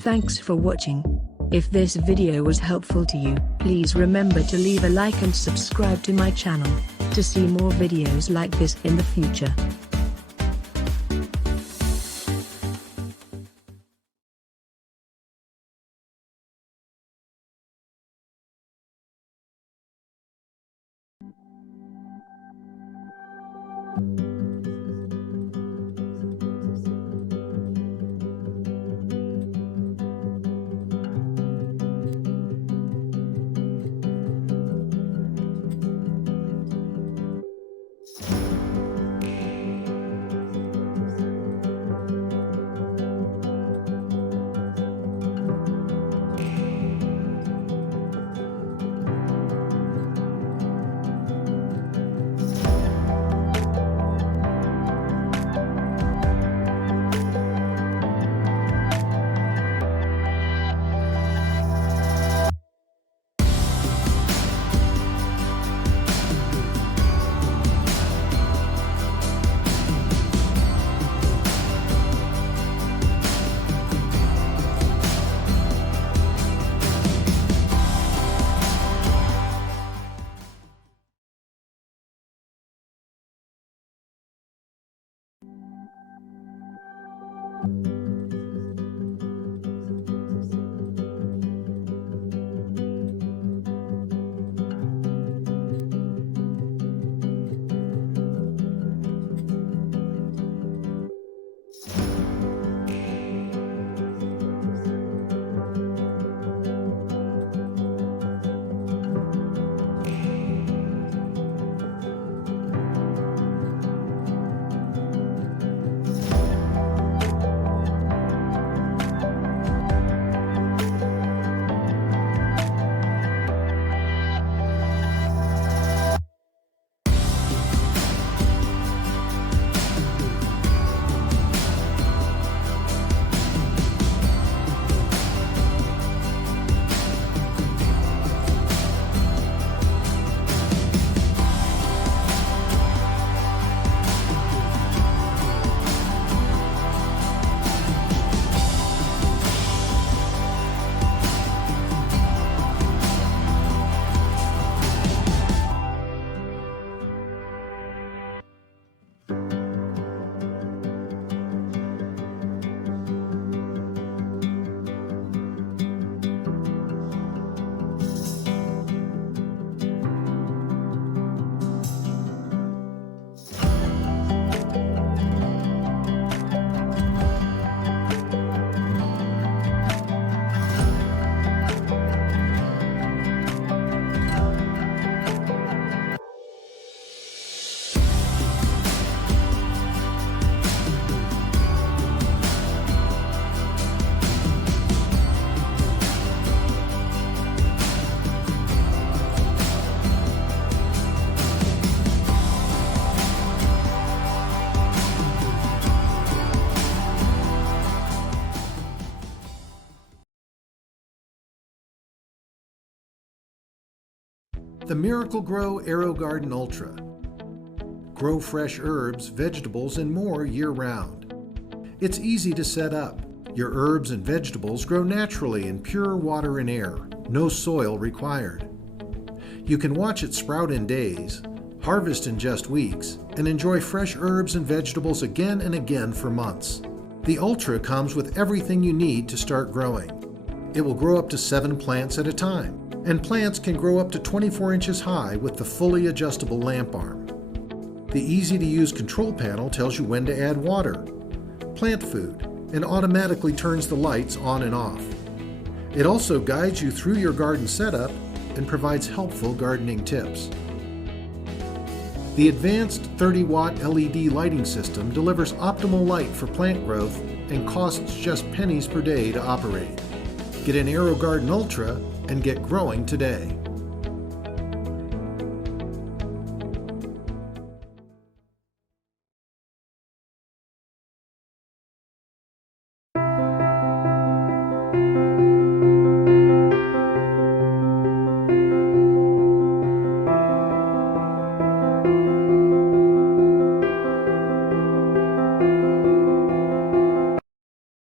Thanks for watching. If this video was helpful to you, please remember to leave a like and subscribe to my channel to see more videos like this in the future. The Miracle-Gro AeroGarden Ultra. Grow fresh herbs, vegetables, and more year-round. It's easy to set up. Your herbs and vegetables grow naturally in pure water and air, no soil required. You can watch it sprout in days, harvest in just weeks, and enjoy fresh herbs and vegetables again and again for months. The Ultra comes with everything you need to start growing. It will grow up to 7 plants at a time, and plants can grow up to 24 inches high with the fully adjustable lamp arm. The easy-to-use control panel tells you when to add water, plant food, and automatically turns the lights on and off. It also guides you through your garden setup and provides helpful gardening tips. The advanced 30-watt LED lighting system delivers optimal light for plant growth and costs just pennies per day to operate. Get an AeroGarden Ultra and get growing today.